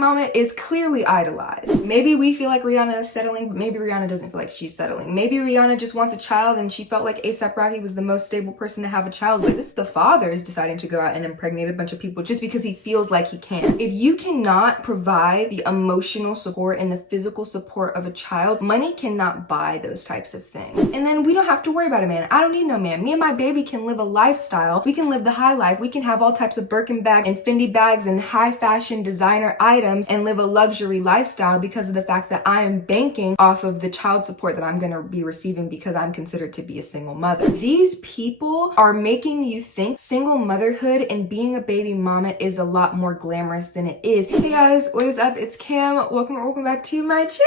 mama is clearly idolized. Maybe we feel like Rihanna is settling, but maybe Rihanna doesn't feel like she's settling. Maybe Rihanna just wants a child and she felt like A$AP Rocky was the most stable person to have a child with. It's the father's deciding to go out and impregnate a bunch of people just because he feels like he can. If you cannot provide the emotional support and the physical support of a child, money cannot buy those types of things. And then we don't have to worry about a man. I don't need no man. Me and my baby can live a lifestyle. We can live the high life. We can have all types of Birkin bags and Fendi bags and high fashion designer items and live a luxury lifestyle because of the fact that I am banking off of the child support that I'm going to be receiving because I'm considered to be a single mother. These people are making you think single motherhood and being a baby mama is a lot more glamorous than it is. Hey guys, what is up? It's Cam. Welcome back to my channel.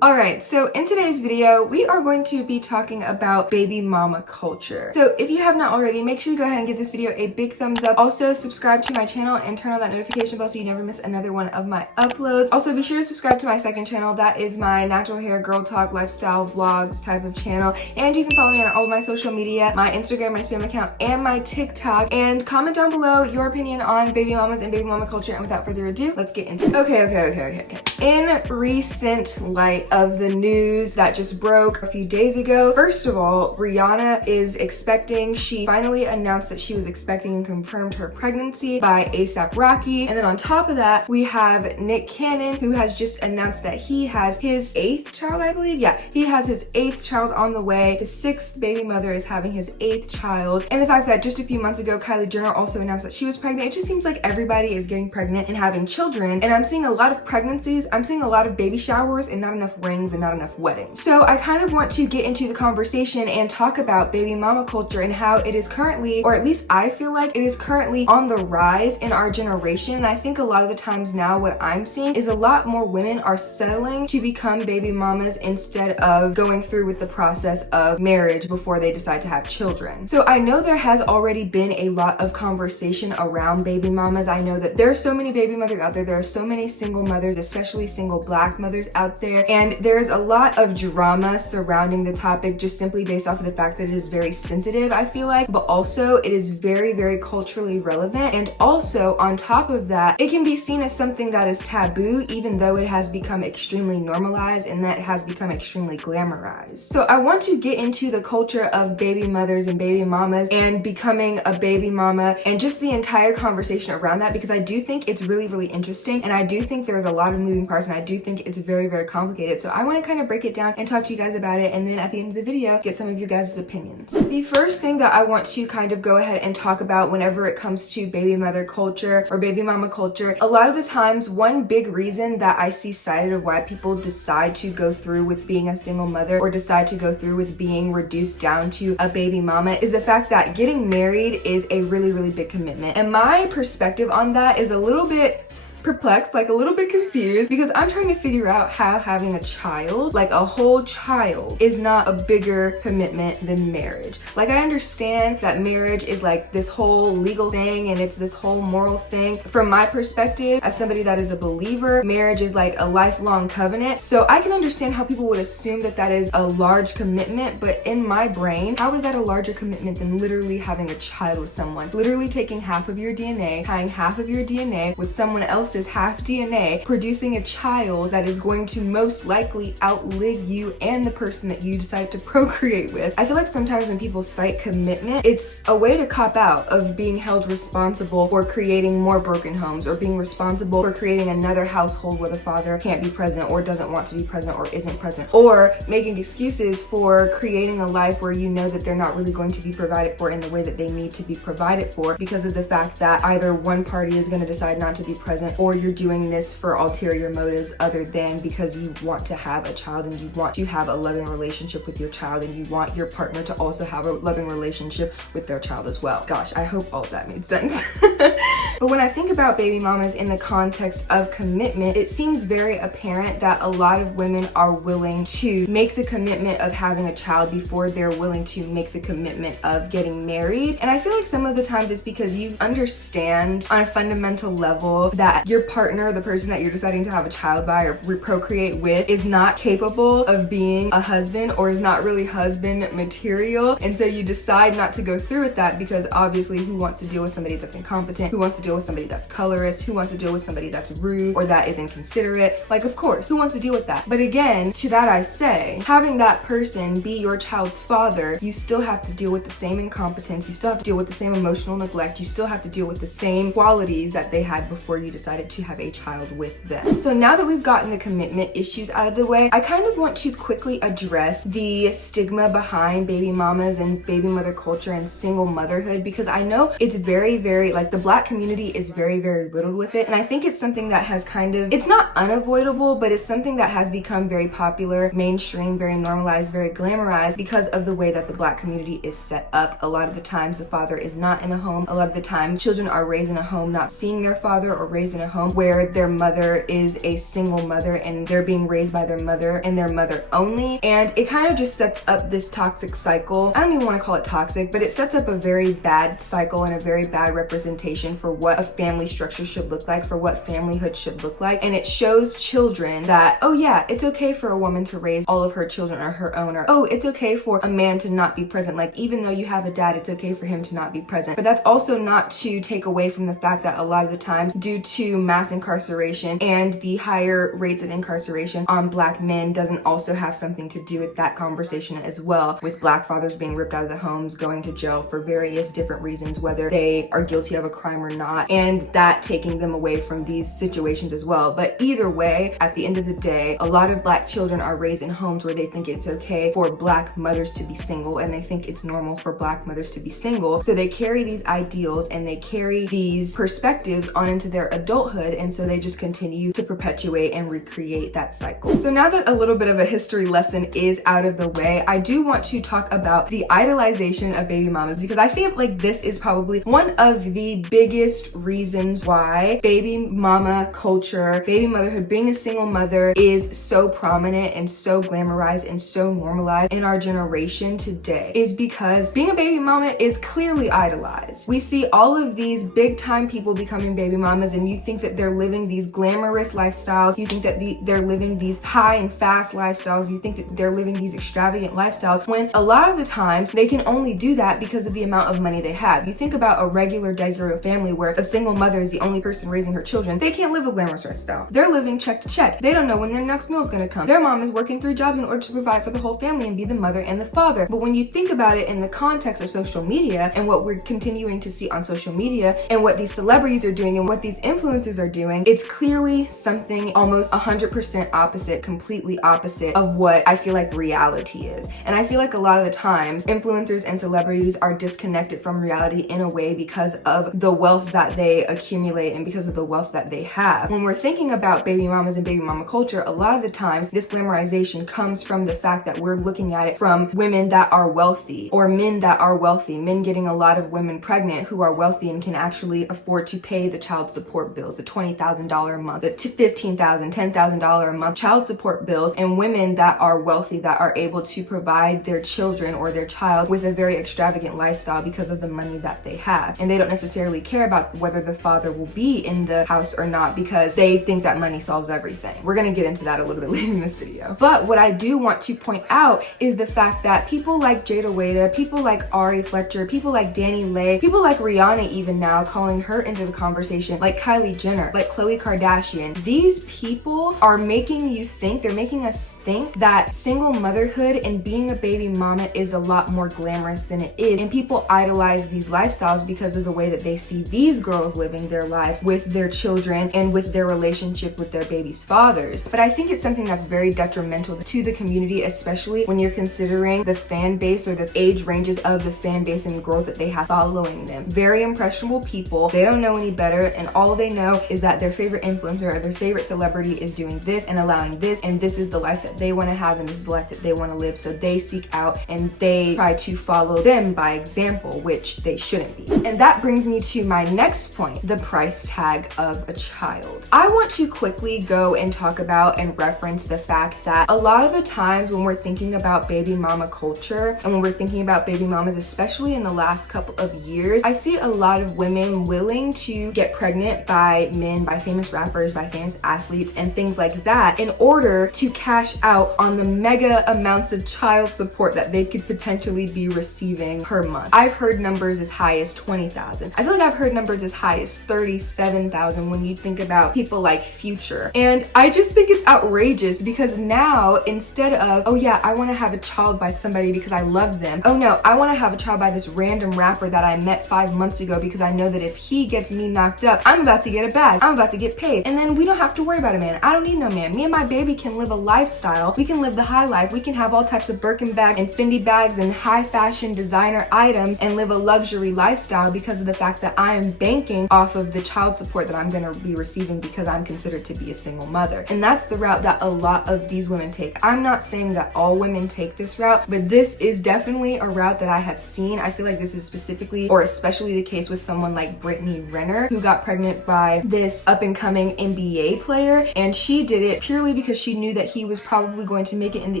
Alright, so in today's video, we are going to be talking about baby mama culture. So if you have not already, make sure you go ahead and give this video a big thumbs up. Also, subscribe to my channel and turn on that notification bell so you never miss another one of my uploads. Also, be sure to subscribe to my second channel. That is my natural hair, girl talk, lifestyle, vlogs type of channel. And you can follow me on all of my social media, my Instagram, my spam account, and my TikTok. And comment down below your opinion on baby mamas and baby mama culture. And without further ado, let's get into it. Okay. In recent light of the news that just broke a few days ago. First of all, Rihanna is expecting. She finally announced that she was expecting and confirmed her pregnancy by A$AP Rocky. And then on top of that, we have Nick Cannon, who has just announced that he has his 8th child, I believe. Yeah, he has his 8th child on the way. His 6th baby mother is having his 8th child. And the fact that just a few months ago, Kylie Jenner also announced that she was pregnant. It just seems like everybody is getting pregnant and having children. And I'm seeing a lot of pregnancies. I'm seeing a lot of baby showers and not enough rings and not enough weddings. So I kind of want to get into the conversation and talk about baby mama culture and how it is currently, or at least I feel like it is currently on the rise in our generation. And I think a lot of the times now what I'm seeing is a lot more women are settling to become baby mamas instead of going through with the process of marriage before they decide to have children. So I know there has already been a lot of conversation around baby mamas. I know that there are so many baby mothers out there. There are so many single mothers, especially single Black mothers out there. And there's a lot of drama surrounding the topic just simply based off of the fact that it is very sensitive, I feel like, but also it is very culturally relevant. And also on top of that, it can be seen as something that is taboo, even though it has become extremely normalized and that it has become extremely glamorized. So I want to get into the culture of baby mothers and baby mamas and becoming a baby mama and just the entire conversation around that, because I do think it's really interesting, and I do think there's a lot of moving parts, and I do think it's very complicated. So I want to kind of break it down and talk to you guys about it, and then at the end of the video get some of your guys' opinions. The first thing that I want to kind of go ahead and talk about whenever it comes to baby mother culture or baby mama culture, a lot of the times one big reason that I see cited of why people decide to go through with being a single mother or decide to go through with being reduced down to a baby mama is the fact that getting married is a really big commitment. And my perspective on that is a little bit perplexed, like a little bit confused, because I'm trying to figure out how having a child, like a whole child, is not a bigger commitment than marriage. Like, I understand that marriage is like this whole legal thing and it's this whole moral thing. From my perspective, as somebody that is a believer, marriage is like a lifelong covenant. So I can understand how people would assume that that is a large commitment, but in my brain, how is that a larger commitment than literally having a child with someone? Literally taking half of your DNA, tying half of your DNA with someone else's half DNA, producing a child that is going to most likely outlive you and the person that you decided to procreate with. I feel like sometimes when people cite commitment, it's a way to cop out of being held responsible for creating more broken homes, or being responsible for creating another household where the father can't be present or doesn't want to be present or isn't present, or making excuses for creating a life where you know that they're not really going to be provided for in the way that they need to be provided for because of the fact that either one party is going to decide not to be present, or you're doing this for ulterior motives other than because you want to have a child and you want to have a loving relationship with your child and you want your partner to also have a loving relationship with their child as well. Gosh, I hope all of that made sense. But when I think about baby mamas in the context of commitment, it seems very apparent that a lot of women are willing to make the commitment of having a child before they're willing to make the commitment of getting married. And I feel like some of the times it's because you understand on a fundamental level that your partner, the person that you're deciding to have a child by or procreate with, is not capable of being a husband or is not really husband material. And so you decide not to go through with that because obviously who wants to deal with somebody that's incompetent? Who wants to deal with somebody that's colorist? Who wants to deal with somebody that's rude or that is inconsiderate? Like, of course, who wants to deal with that? But again, to that I say, having that person be your child's father, you still have to deal with the same incompetence. You still have to deal with the same emotional neglect. You still have to deal with the same qualities that they had before you decided to have a child with them. So now that we've gotten the commitment issues out of the way, I kind of want to quickly address the stigma behind baby mamas and baby mother culture and single motherhood, because I know it's very, like, the Black community is very riddled with it. And I think it's something that has kind of, it's not unavoidable, but it's something that has become very popular, mainstream, very normalized, very glamorized because of the way that the Black community is set up. A lot of the times the father is not in the home. A lot of the times children are raised in a home not seeing their father, or raised in a home where their mother is a single mother and they're being raised by their mother and their mother only. And it kind of just sets up this toxic cycle. I don't even want to call it toxic, but it sets up a very bad cycle and a very bad representation for what a family structure should look like, for what familyhood should look like. And it shows children that, oh yeah, it's okay for a woman to raise all of her children on her own, or oh, it's okay for a man to not be present. Like, even though you have a dad, it's okay for him to not be present. But that's also not to take away from the fact that a lot of the times, due to mass incarceration and the higher rates of incarceration on Black men, doesn't also have something to do with that conversation as well, with Black fathers being ripped out of the homes, going to jail for various different reasons, whether they are guilty of a crime or not, and that taking them away from these situations as well. But either way, at the end of the day, a lot of Black children are raised in homes where they think it's okay for Black mothers to be single, and they think it's normal for Black mothers to be single. So they carry these ideals and they carry these perspectives on into their adulthood, and so they just continue to perpetuate and recreate that cycle. So now that a little bit of a history lesson is out of the way, I do want to talk about the idolization of baby mamas, because I feel like this is probably one of the biggest reasons why baby mama culture, baby motherhood, being a single mother is so prominent and so glamorized and so normalized in our generation today, is because being a baby mama is clearly idolized. We see all of these big time people becoming baby mamas, and you think that they're living these glamorous lifestyles. You think that they're living these high and fast lifestyles. You think that they're living these extravagant lifestyles, when a lot of the times they can only do that because of the amount of money they have. You think about a regular family where a single mother is the only person raising her children. They can't live a glamorous lifestyle. They're living check to check. They don't know when their next meal is going to come. Their mom is working 3 jobs in order to provide for the whole family and be the mother and the father. But when you think about it in the context of social media and what we're continuing to see on social media and what these celebrities are doing and what these influencers are doing, it's clearly something almost 100% opposite, completely opposite of what I feel like reality is. And I feel like a lot of the times influencers and celebrities are disconnected from reality in a way because of the wealth that they accumulate and because of the wealth that they have. When we're thinking about baby mamas and baby mama culture, a lot of the times this glamorization comes from the fact that we're looking at it from women that are wealthy, or men that are wealthy, men getting a lot of women pregnant who are wealthy and can actually afford to pay the child support bills, the $20,000 a month, the $15,000, $10,000 a month child support bills, and women that are wealthy that are able to provide their children or their child with a very extravagant lifestyle because of the money that they have. And they don't necessarily care about whether the father will be in the house or not because they think that money solves everything. We're gonna get into that a little bit later in this video. But what I do want to point out is the fact that people like Jada Wada, people like Ari Fletcher, people like Danny Lay, people like Rihanna even now calling her into the conversation, like Kylie Jenner, like Khloe Kardashian, these people are making you think, they're making us think that single motherhood and being a baby mama is a lot more glamorous than it is. And people idolize these lifestyles because of the way that they see these girls living their lives with their children and with their relationship with their baby's fathers. But I think it's something that's very detrimental to the community, especially when you're considering the fan base or the age ranges of the fan base and the girls that they have following them. Very impressionable people. They don't know any better, and all they know is that their favorite influencer or their favorite celebrity is doing this and allowing this, and this is the life that they want to have and this is the life that they want to live. So they seek out and they try to follow them by example, which they shouldn't be. And that brings me to my next point, the price tag of a child. I want to quickly go and talk about and reference the fact that a lot of the times when we're thinking about baby mama culture and when we're thinking about baby mamas, especially in the last couple of years, I see a lot of women willing to get pregnant by by men, by famous rappers, by famous athletes, and things like that in order to cash out on the mega amounts of child support that they could potentially be receiving per month. I've heard numbers as high as 20,000. I feel like I've heard numbers as high as 37,000 when you think about people like Future. And I just think it's outrageous because now instead of, oh yeah, I want to have a child by somebody because I love them. Oh no, I want to have a child by this random rapper that I met 5 months ago because I know that if he gets me knocked up, I'm about to get a bag. I'm about to get paid. And then we don't have to worry about a man. I don't need no man. Me and my baby can live a lifestyle. We can live the high life. We can have all types of Birkin bags and Fendi bags and high fashion designer items and live a luxury lifestyle because of the fact that I am banking off of the child support that I'm going to be receiving because I'm considered to be a single mother. And that's the route that a lot of these women take. I'm not saying that all women take this route, but this is definitely a route that I have seen. I feel like this is specifically or especially the case with someone like Brittany Renner, who got pregnant by this up and coming NBA player, and she did it purely because she knew that he was probably going to make it in the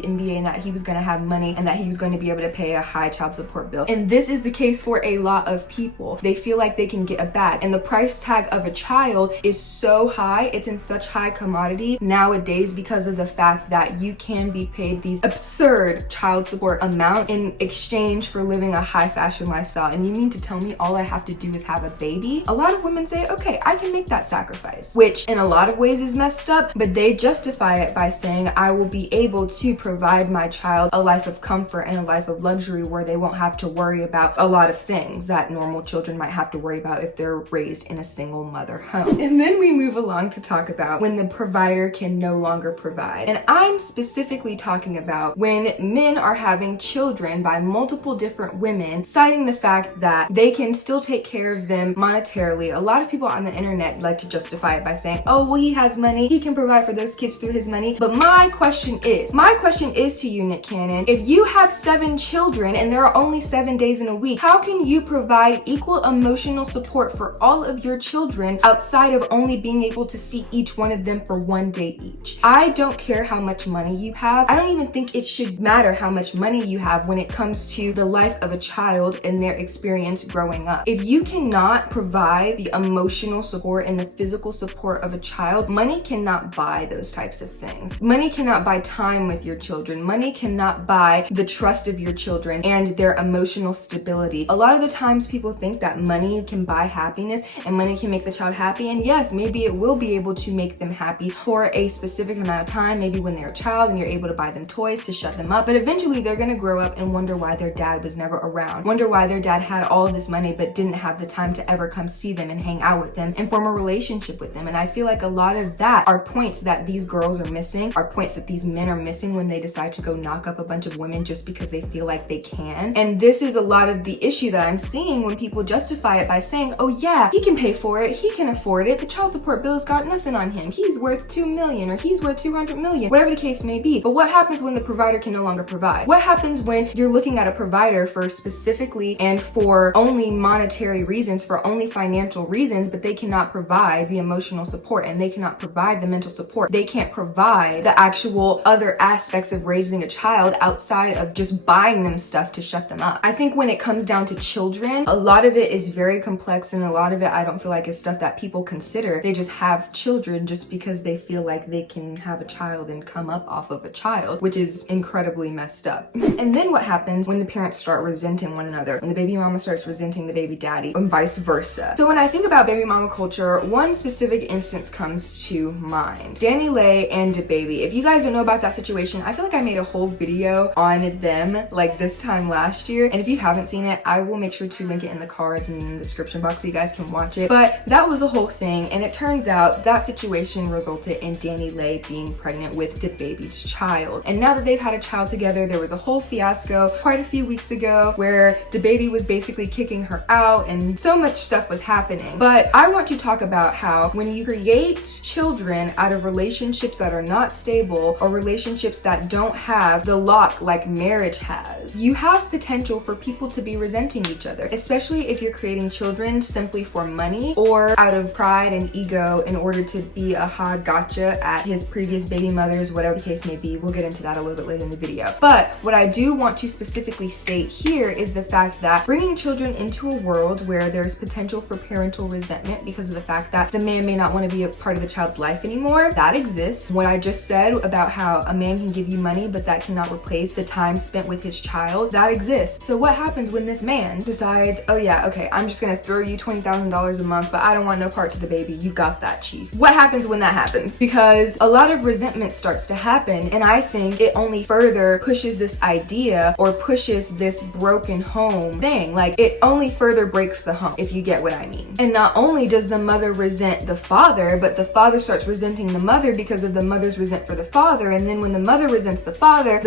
NBA and that he was going to have money and that he was going to be able to pay a high child support bill. And this is the case for a lot of people. They feel like they can get a bag, and the price tag of a child is so high. It's in such high commodity nowadays because of the fact that you can be paid these absurd child support amount in exchange for living a high fashion lifestyle. And you mean to tell me all I have to do is have a baby? A lot of women say, okay, I can make that sacrifice, which in a lot of ways is messed up, but they justify it by saying, I will be able to provide my child a life of comfort and a life of luxury where they won't have to worry about a lot of things that normal children might have to worry about if they're raised in a single mother home. And then we move along to talk about when the provider can no longer provide. And I'm specifically talking about when men are having children by multiple different women, citing the fact that they can still take care of them monetarily. A lot of people on the internet like to justify it by saying, oh, well, he has money, he can provide for those kids through his money. But my question is to you, Nick Cannon, if you have 7 children and there are only 7 days in a week, how can you provide equal emotional support for all of your children outside of only being able to see each one of them for 1 day each? I don't care how much money you have. I don't even think it should matter how much money you have when it comes to the life of a child and their experience growing up. If you cannot provide the emotional support and the physical support of a child, money cannot buy those types of things. Money cannot buy time with your children. Money cannot buy the trust of your children and their emotional stability. A lot of the times people think that money can buy happiness and money can make the child happy, and yes, maybe it will be able to make them happy for a specific amount of time, maybe when they're a child and you're able to buy them toys to shut them up, but eventually they're gonna grow up and wonder why their dad was never around, wonder why their dad had all of this money but didn't have the time to ever come see them and hang out with them and form a relationship with them. And I feel like a lot of that are points that these girls are missing, are points that these men are missing when they decide to go knock up a bunch of women just because they feel like they can. And this is a lot of the issue that I'm seeing when people justify it by saying, oh yeah, he can pay for it, he can afford it, the child support bill's got nothing on him, he's worth 2 million or he's worth 200 million, whatever the case may be. But what happens when the provider can no longer provide? What happens when you're looking at a provider for specifically and for only monetary reasons, for only financial reasons, but they cannot provide the emotional support and they cannot provide the mental support? They can't provide the actual other aspects of raising a child outside of just buying them stuff to shut them up. I think when it comes down to children, a lot of it is very complex, and a lot of it I don't feel like is stuff that people consider. They just have children just because they feel like they can have a child and come up off of a child, which is incredibly messed up. And then what happens when the parents start resenting one another, when the baby mama starts resenting the baby daddy, and vice versa. So when I think about baby mama culture, one specific instance comes to mind. DaniLeigh and DaBaby. If you guys don't know about that situation, I feel like I made a whole video on them like this time last year, and if you haven't seen it, I will make sure to link it in the cards and in the description box so you guys can watch it. But that was a whole thing, and it turns out that situation resulted in DaniLeigh being pregnant with DaBaby's child. And now that they've had a child together, there was a whole fiasco quite a few weeks ago where DaBaby was basically kicking her out and so much stuff was happening. But I want to talk about how when you create children out of relationships that are not stable or relationships that don't have the lock like marriage has, you have potential for people to be resenting each other, especially if you're creating children simply for money or out of pride and ego in order to be a hot gotcha at his previous baby mothers, whatever the case may be. We'll get into that a little bit later in the video. But what I do want to specifically state here is the fact that bringing children into a world where there's potential for parental resentment because of the fact that the man may not want to be a part of the child's life anymore. That exists. What I just said about how a man can give you money, but that cannot replace the time spent with his child, that exists. So what happens when this man decides, oh yeah, okay, I'm just gonna throw you $20,000 a month, but I don't want no parts of the baby. You got that, chief. What happens when that happens? Because a lot of resentment starts to happen, and I think it only further pushes this idea or pushes this broken home thing. Like, it only further breaks the home, if you get what I mean. And not only does the mother resent the father, but the father starts resenting the mother because of the mother's resent for the father. And then when the mother resents the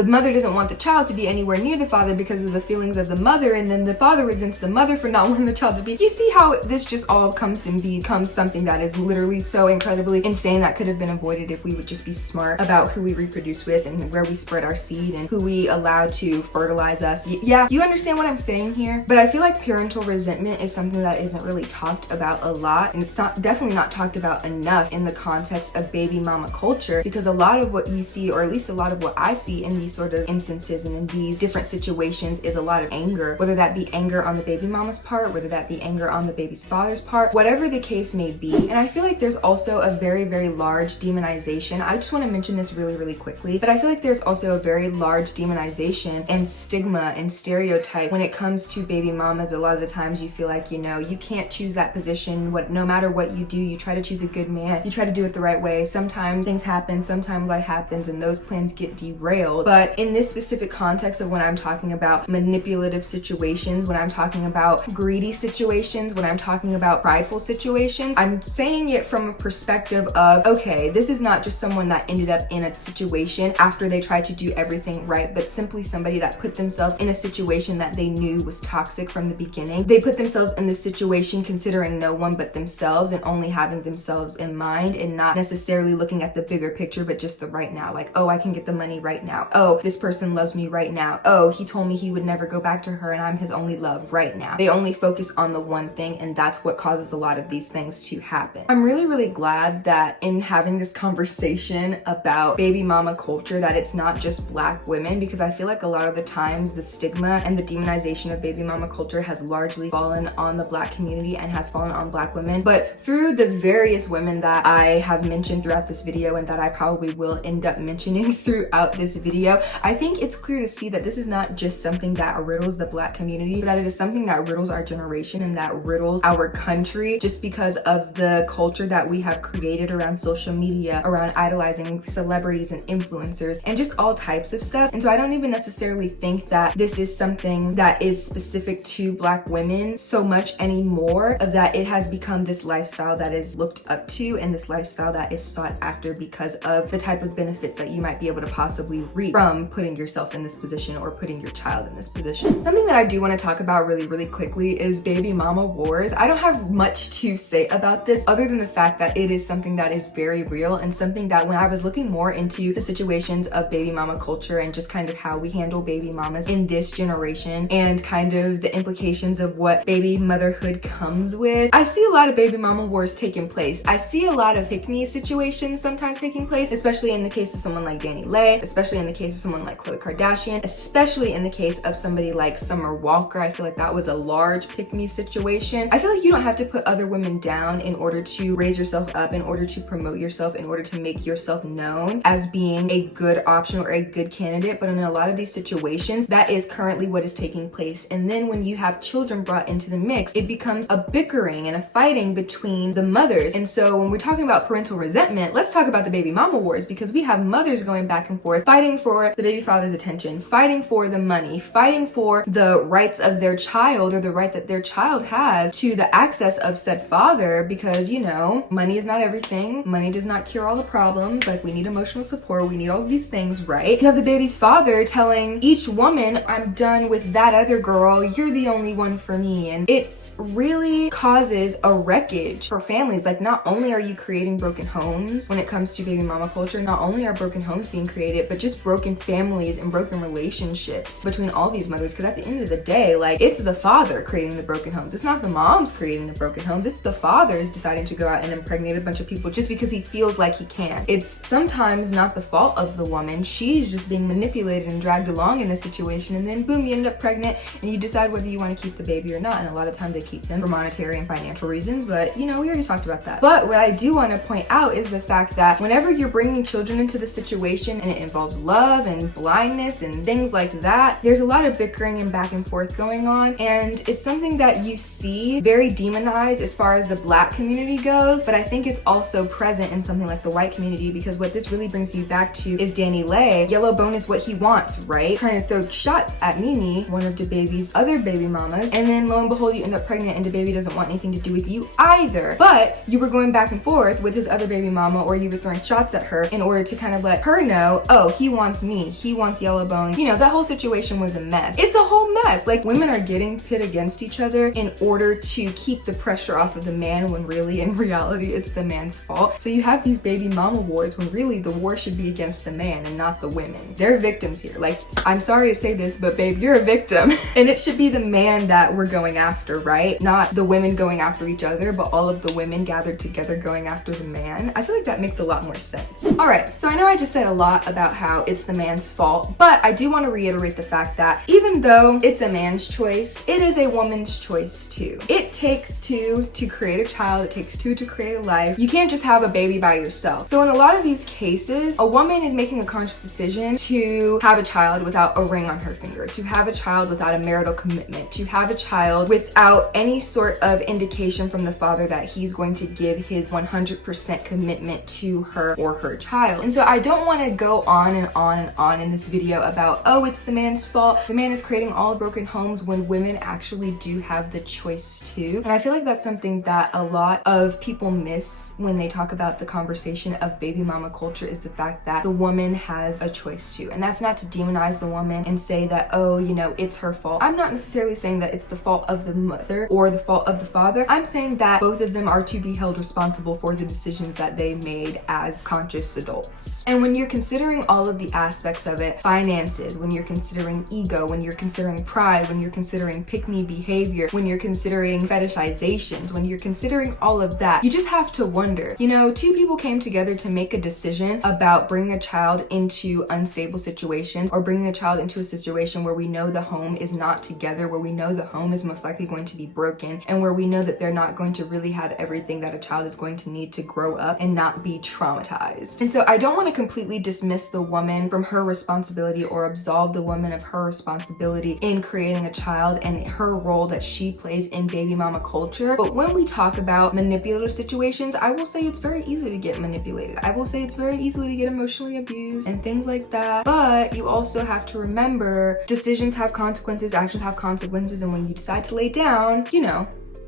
mother doesn't want the child to be anywhere near the father because of the feelings of the mother. And then the father resents the mother for not wanting the child to be. You see how this just all comes and becomes something that is literally so incredibly insane that could have been avoided if we would just be smart about who we reproduce with and where we spread our seed and who we allow to fertilize us. Yeah, you understand what I'm saying here? But I feel like parental resentment is something that isn't really talked about a lot, and it's definitely not talked about enough in the context of baby mama culture, because a lot of what you see, or at least a lot of what I see in these sort of instances and in these different situations, is a lot of anger, whether that be anger on the baby mama's part, whether that be anger on the baby's father's part, whatever the case may be. And I feel like there's also a very, very large demonization. I just want to mention this really, really quickly, but I feel like there's also a very large demonization and stigma and stereotype when it comes to baby mamas. A lot of the times you feel like, you know, you can't choose that position. No matter what you do, you try to choose a good man, you try to do it the right way. Sometimes things happen, sometimes life happens, and those plans get derailed. But in this specific context of when I'm talking about manipulative situations, when I'm talking about greedy situations, when I'm talking about prideful situations, I'm saying it from a perspective of, okay, this is not just someone that ended up in a situation after they tried to do everything right, but simply somebody that put themselves in a situation that they knew was toxic from the beginning. They put themselves in this situation considering no one but themselves and only having themselves in mind, and not necessarily looking at the bigger picture, but just the right now. Like, oh, I can get the money right now. Oh, this person loves me right now. Oh, he told me he would never go back to her and I'm his only love right now. They only focus on the one thing, and that's what causes a lot of these things to happen. I'm really, really glad that in having this conversation about baby mama culture, that it's not just Black women, because I feel like a lot of the times the stigma and the demonization of baby mama culture has largely fallen on the Black community and has fallen on Black women. But through the various women that I have mentioned throughout this video, and that I probably will end up mentioning throughout this video, I think it's clear to see that this is not just something that riddles the Black community, but that it is something that riddles our generation and that riddles our country, just because of the culture that we have created around social media, around idolizing celebrities and influencers and just all types of stuff. And so I don't even necessarily think that this is something that is specific to Black women so much anymore, of that it has become this lifestyle that is looked up to and this lifestyle that is sought after because of the type of benefits that you might be able to possibly reap from putting yourself in this position or putting your child in this position. Something that I do want to talk about really, really quickly is baby mama wars. I don't have much to say about this other than the fact that it is something that is very real, and something that when I was looking more into the situations of baby mama culture and just kind of how we handle baby mamas in this generation and kind of the implications of what baby motherhood comes with, I see a lot of baby mama wars taking place. I see a lot of pick-me situations sometimes taking place, especially in the case of someone like DaniLeigh, especially in the case of someone like Khloe Kardashian, especially in the case of somebody like Summer Walker. I feel like that was a large pick-me situation. I feel like you don't have to put other women down in order to raise yourself up, in order to promote yourself, in order to make yourself known as being a good option or a good candidate. But in a lot of these situations, that is currently what is taking place. And then when you have children brought into the mix, it becomes a bickering and a fighting between the mothers. And so when we're talking about parental resentment, let's talk about the baby mama wars, because we have mothers going back and forth, fighting for the baby father's attention, fighting for the money, fighting for the rights of their child, or the right that their child has to the access of said father, because, you know, money is not everything. Money does not cure all the problems. Like, we need emotional support, we need all of these things, right? You have the baby's father telling each woman, I'm done with that other girl, you're the only one for me. And it really causes a wreckage for families. Like, not only are you creating broken homes when it comes to baby mama culture, not only are broken homes being created, but just broken families and broken relationships between all these mothers. Because at the end of the day, like, it's the father creating the broken homes. It's not the moms creating the broken homes. It's the fathers deciding to go out and impregnate a bunch of people just because he feels like he can. It's sometimes not the fault of the woman. She's just being manipulated and dragged along in a situation, and then boom, you end up pregnant and you decide whether you want to keep the baby or not. And a lot of times they keep them for monetary and financial reasons, but but you know, we already talked about that. But what I do want to point out is the fact that whenever you're bringing children into the situation and it involves love and blindness and things like that, there's a lot of bickering and back and forth going on, and it's something that you see very demonized as far as the Black community goes, but I think it's also present in something like the white community, because what this really brings you back to is Danny Lay. Yellow bone is what he wants, right? Trying to throw shots at Mimi, one of DaBaby's other baby mamas, and then lo and behold, you end up pregnant and DaBaby doesn't want anything to do with you either. But you were going back and forth with his other baby mama, or you were throwing shots at her in order to kind of let her know, oh, he wants me, he wants yellow bone. You know, that whole situation was a mess. It's a whole mess. Like, women are getting pit against each other in order to keep the pressure off of the man, when really in reality it's the man's fault. So you have these baby mama wars when really the war should be against the man and not the women. They're victims here. Like, I'm sorry to say this, but babe, you're a victim. And it should be the man that we're going after, right? Not the women going after each other, but all of the women gathered together going after the man. I feel like that makes a lot more sense. All right, so I know I just said a lot about how it's the man's fault, but I do want to reiterate the fact that even though it's a man's choice, it is a woman's choice too. It takes two to create a child. It takes two to create a life. You can't just have a baby by yourself. So in a lot of these cases, a woman is making a conscious decision to have a child without a ring on her finger, to have a child without a marital commitment, to have a child without any sort of indication from the father that he's going to give his 100% commitment to her or her child. And so I don't want to go on and on and on in this video about, oh, it's the man's fault, the man is creating all broken homes, when women actually do have the choice too. And I feel like that's something that a lot of people miss when they talk about the conversation of baby mama culture, is the fact that the woman has a choice too. And that's not to demonize the woman and say that, oh, you know, it's her fault. I'm not necessarily saying that it's the fault of the mother or the fault of the father. I'm saying that both of them are to be held responsible for the decisions that they made as conscious adults. And when you're considering all of the aspects of it, finances, when you're considering ego, when you're considering pride, when you're considering pick-me behavior, when you're considering fetishizations, when you're considering all of that, you just have to wonder, you know, two people came together to make a decision about bringing a child into unstable situations, or bringing a child into a situation where we know the home is not together, where we know the home is most likely going to be broken, and where we know that they're not going to really have everything that a child is going to need to grow up and not be traumatized. And so I don't want to completely dismiss the woman from her responsibility or absolve the woman of her responsibility in creating a child and her role that she plays in baby mama culture. But when we talk about manipulative situations, I will say it's very easy to get manipulated. I will say it's very easy to get emotionally abused and things like that. But you also have to remember, decisions have consequences, actions have consequences, and when you decide to lay down, you know,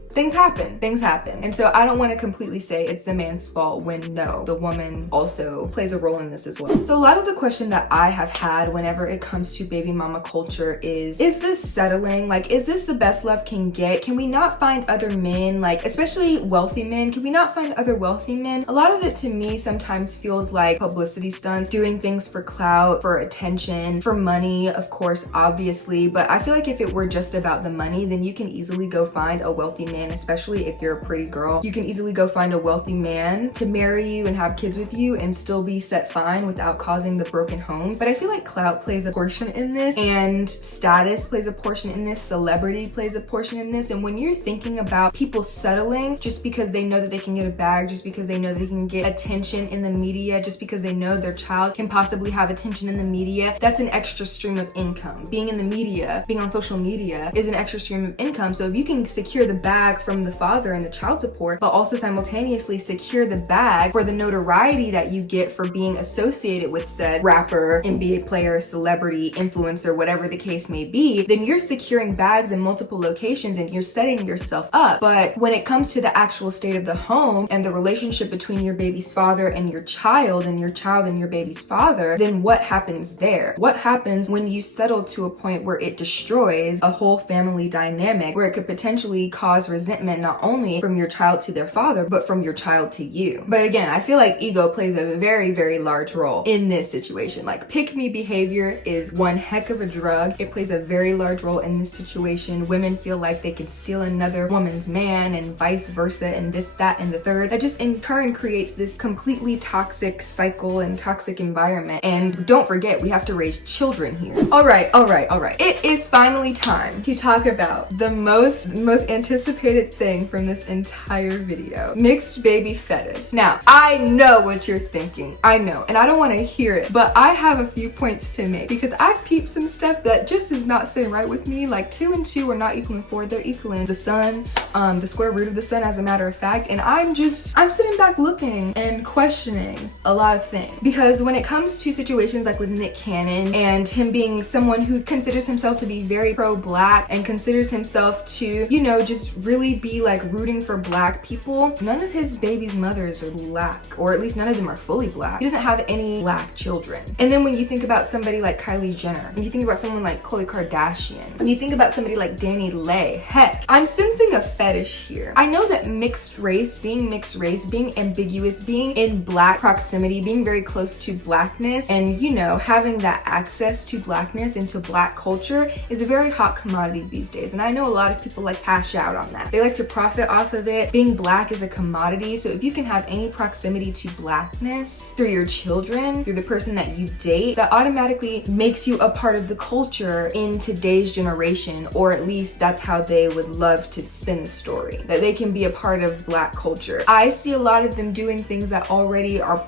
things happen. And so I don't want to completely say it's the man's fault, when no, the woman also plays a role in this as well. So a lot of the question that I have had whenever it comes to baby mama culture is this settling? Like, is this the best love can get? Can we not find other men, like especially wealthy men? Can we not find other wealthy men? A lot of it to me sometimes feels like publicity stunts, doing things for clout, for attention, for money, of course, obviously. But I feel like if it were just about the money, then you can easily go find a wealthy man, especially if you're a pretty girl. You can easily go find a wealthy man to marry you and have kids with you and still be set fine without causing the broken homes. But I feel like clout plays a portion in this, and status plays a portion in this, celebrity plays a portion in this. And when you're thinking about people settling just because they know that they can get a bag, just because they know they can get attention in the media, just because they know their child can possibly have attention in the media, that's an extra stream of income. Being in the media, being on social media is an extra stream of income. So if you can secure the bag from the father and the child support, but also simultaneously secure the bag for the notoriety that you get for being associated with said rapper, NBA player, celebrity, influencer, whatever the case may be, then you're securing bags in multiple locations and you're setting yourself up. But when it comes to the actual state of the home and the relationship between your baby's father and your child, and your child and your baby's father, then what happens there? What happens when you settle to a point where it destroys a whole family dynamic, where it could potentially cause resentment not only from your child to their father, but from your child to you? But again, I feel like ego plays a very, very large role in this situation. Like, pick me behavior is one heck of a drug. It plays a very large role in this situation. Women feel like they can steal another woman's man and vice versa, and this, that, and the third. That just in turn creates this completely toxic cycle and toxic environment. And don't forget, we have to raise children here. All right. It is finally time to talk about the most anticipated anticipated thing from this entire video. Mixed baby fetish. Now, I know what you're thinking. I know, and I don't want to hear it, but I have a few points to make because I've peeped some stuff that just is not sitting right with me. Like 2 and 2 are not equaling 4, they're equaling the sun, the square root of the sun, as a matter of fact. And I'm sitting back looking and questioning a lot of things, because when it comes to situations like with Nick Cannon and him being someone who considers himself to be very pro-black and considers himself to, you know, just really be like rooting for black people, none of his baby's mothers are black, or at least none of them are fully black. He doesn't have any black children. And then when you think about somebody like Kylie Jenner, when you think about someone like Khloe Kardashian, when you think about somebody like Danny Lay, heck, I'm sensing a fetish here. I know that mixed race, being ambiguous, being in black proximity, being very close to blackness, and, you know, having that access to blackness and to black culture is a very hot commodity these days. And I know a lot of people like cash out on that. They like to profit off of it. Being black is a commodity. So if you can have any proximity to blackness through your children, through the person that you date, that automatically makes you a part of the culture in today's generation, or at least that's how they would love to spin the story, that they can be a part of black culture. I see a lot of them doing things that already are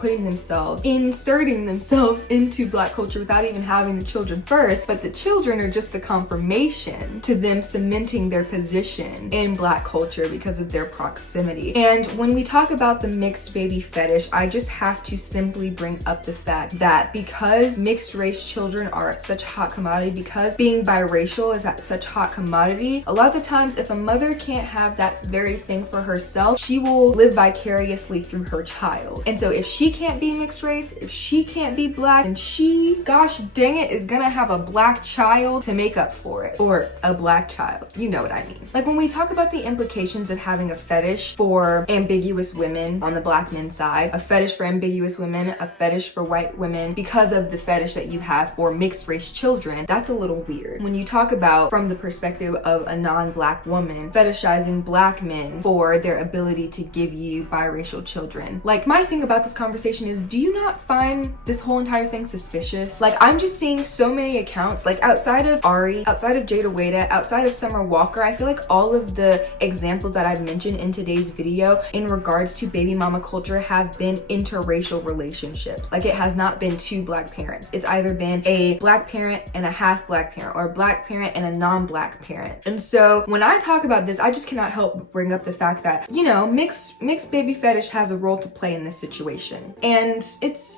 inserting themselves into black culture without even having the children first, but the children are just the confirmation to them cementing their position in black culture because of their proximity. And when we talk about the mixed baby fetish, I just have to simply bring up the fact that because mixed race children are at such a hot commodity, because being biracial is at such a hot commodity, a lot of the times if a mother can't have that very thing for herself, she will live vicariously through her child. And so if she can't be mixed race, if she can't be black, then she, gosh dang it, is gonna have a black child to make up for it. Or a black child, you know what I mean. Like when we talk about the implications of having a fetish for ambiguous women on the black men's side, a fetish for ambiguous women, a fetish for white women, because of the fetish that you have for mixed race children, that's a little weird. When you talk about from the perspective of a non-black woman, fetishizing black men for their ability to give you biracial children. Like, my thing about this conversation is, do you not find this whole entire thing suspicious? Like, I'm just seeing so many accounts, like outside of Ari, outside of Jada Wada, outside of Summer Walker, I feel like all of the examples that I've mentioned in today's video in regards to baby mama culture have been interracial relationships. Like, it has not been two black parents. It's either been a black parent and a half black parent, or a black parent and a non-black parent. And so when I talk about this, I just cannot help but bring up the fact that, you know, mixed baby fetish has a role to play in this situation. And it's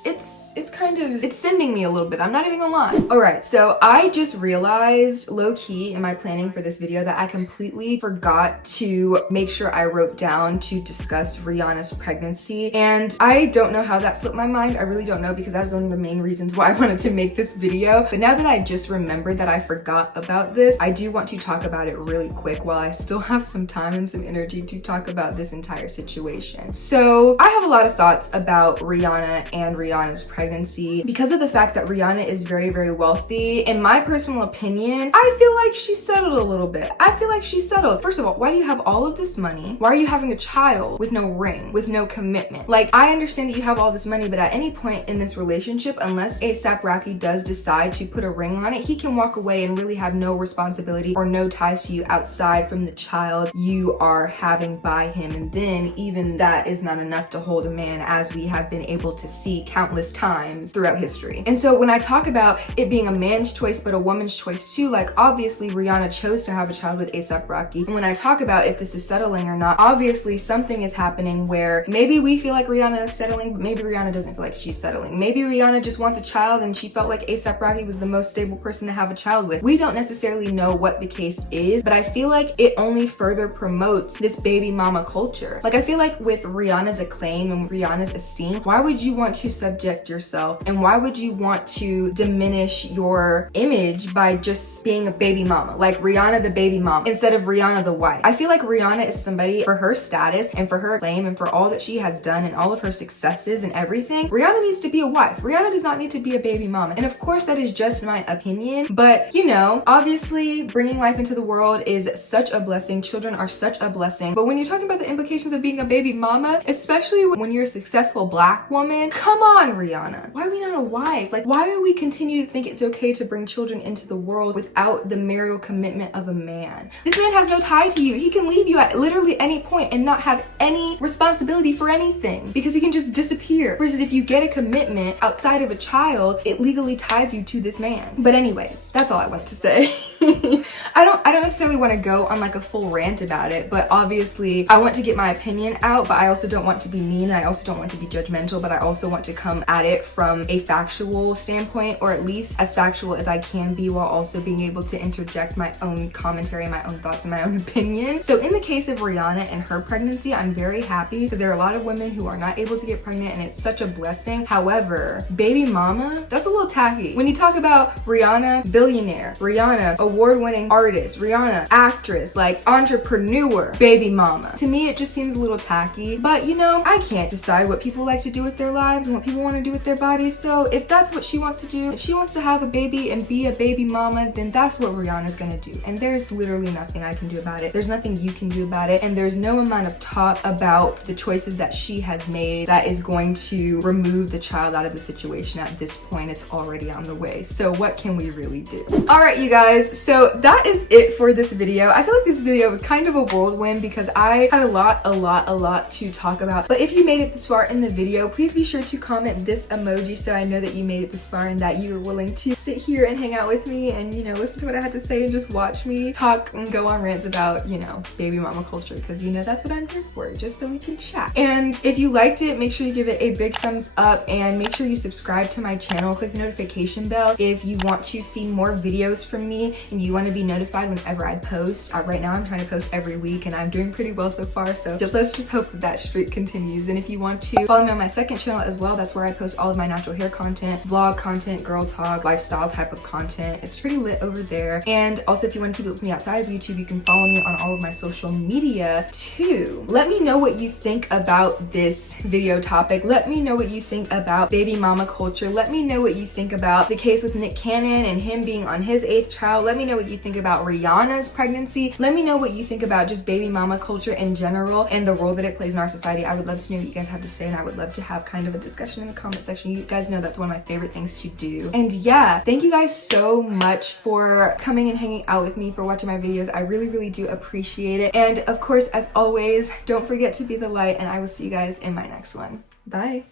sending me a little bit. I'm not even gonna lie. All right, so I just realized low-key in my planning for this video that I completely forgot to make sure I wrote down to discuss Rihanna's pregnancy. And I don't know how that slipped my mind. I really don't know, because that's one of the main reasons why I wanted to make this video. But now that I just remembered that I forgot about this, I do want to talk about it really quick while I still have some time and some energy to talk about this entire situation. So I have a lot of thoughts about Rihanna and Rihanna's pregnancy because of the fact that Rihanna is very, very wealthy. In my personal opinion, I feel like she settled a little bit. I feel like she settled. First of all, why do you have all of this money? Why are you having a child with no ring, with no commitment? Like, I understand that you have all this money, but at any point in this relationship, unless A$AP Rocky does decide to put a ring on it, he can walk away and really have no responsibility or no ties to you outside from the child you are having by him. And then even that is not enough to hold a man, as we have been able to see countless times throughout history. And so when I talk about it being a man's choice but a woman's choice too, like, obviously Rihanna chose to have a child with A$AP Rocky. And when I talk about if this is settling or not, obviously something is happening where maybe we feel like Rihanna is settling, but maybe Rihanna doesn't feel like she's settling. Maybe Rihanna just wants a child and she felt like A$AP Rocky was the most stable person to have a child with. We don't necessarily know what the case is, but I feel like it only further promotes this baby mama culture. Like, I feel like with Rihanna's acclaim and Rihanna's esteem, why would you want to subject yourself, and why would you want to diminish your image by just being a baby mama? Like Rihanna the baby mama instead of Rihanna the wife. I feel like Rihanna is somebody, for her status and for her acclaim and for all that she has done and all of her successes and everything, Rihanna needs to be a wife. Rihanna does not need to be a baby mama. And of course that is just my opinion, but you know, obviously bringing life into the world is such a blessing. Children are such a blessing. But when you're talking about the implications of being a baby mama, especially when you're a successful black woman, come on, Rihanna. Why are we not a wife? Like, why do we continue to think it's okay to bring children into the world without the marital commitment of a man? This man has no tie to you. He can leave you at literally any point and not have any responsibility for anything because he can just disappear. Versus if you get a commitment outside of a child, it legally ties you to this man. But anyways, that's all I want to say. I don't necessarily want to go on like a full rant about it, but obviously I want to get my opinion out, but I also don't want to be mean. I also don't want to be judgmental, but I also want to come at it from a factual standpoint, or at least as factual as I can be, while also being able to interject my own commentary, my own thoughts, and my own opinion. So in the case of Rihanna and her pregnancy, I'm very happy because there are a lot of women who are not able to get pregnant, and it's such a blessing. However, baby mama, that's a little tacky. When you talk about Rihanna, billionaire, Rihanna, award-winning artist, Rihanna, actress, like entrepreneur, baby mama, to me it just seems a little tacky. But you know, I can't decide what people like to do with their lives and what people want to do with their bodies. So if that's what she wants to do, if she wants to have a baby and be a baby mama, then that's what Rihanna's gonna do. And there's literally nothing I can do about it. There's nothing you can do about it. And there's no amount of talk about the choices that she has made that is going to remove the child out of the situation. At this point, it's already on the way. So what can we really do? All right, you guys, so that is it for this video. I feel like this video was kind of a whirlwind because I had a lot to talk about. But if you made it this far in the video, please be sure to comment this emoji so I know that you made it this far and that you were willing to sit here and hang out with me and, you know, listen to what I had to say and just watch me talk and go on rants about, you know, baby mama culture, because, you know, that's what I'm here for, just so we can chat. And if you liked it, make sure you give it a big thumbs up and make sure you subscribe to my channel. Click the notification bell if you want to see more videos from me and you want to be notified whenever I post. Right now I'm trying to post every week and I'm doing pretty well so far, so let's just hope that that streak continues. And if you want to follow me on my second channel as well, that's where I post all of my natural hair content, vlog content, girl talk, lifestyle type of content. It's pretty lit over there. And also, if you want to keep up with me outside of YouTube, you can follow me on all of my social media too. Let me know what you think about this video topic. Let me know what you think about baby mama culture. Let me know what you think about the case with Nick Cannon and him being on his 8th child. Let me know what you think about Rihanna's pregnancy. Let me know what you think about just baby mama culture in general and the role that it plays in our society. I would love to know what you guys have to say, and I would love to have kind of a discussion in the comment section. You guys know that's one of my favorite things to do. And yeah, thank you guys so much for coming and hanging out with me, for watching my videos. I really do appreciate it. And of course, as always, don't forget to be the light, and I will see you guys in my next one. Bye.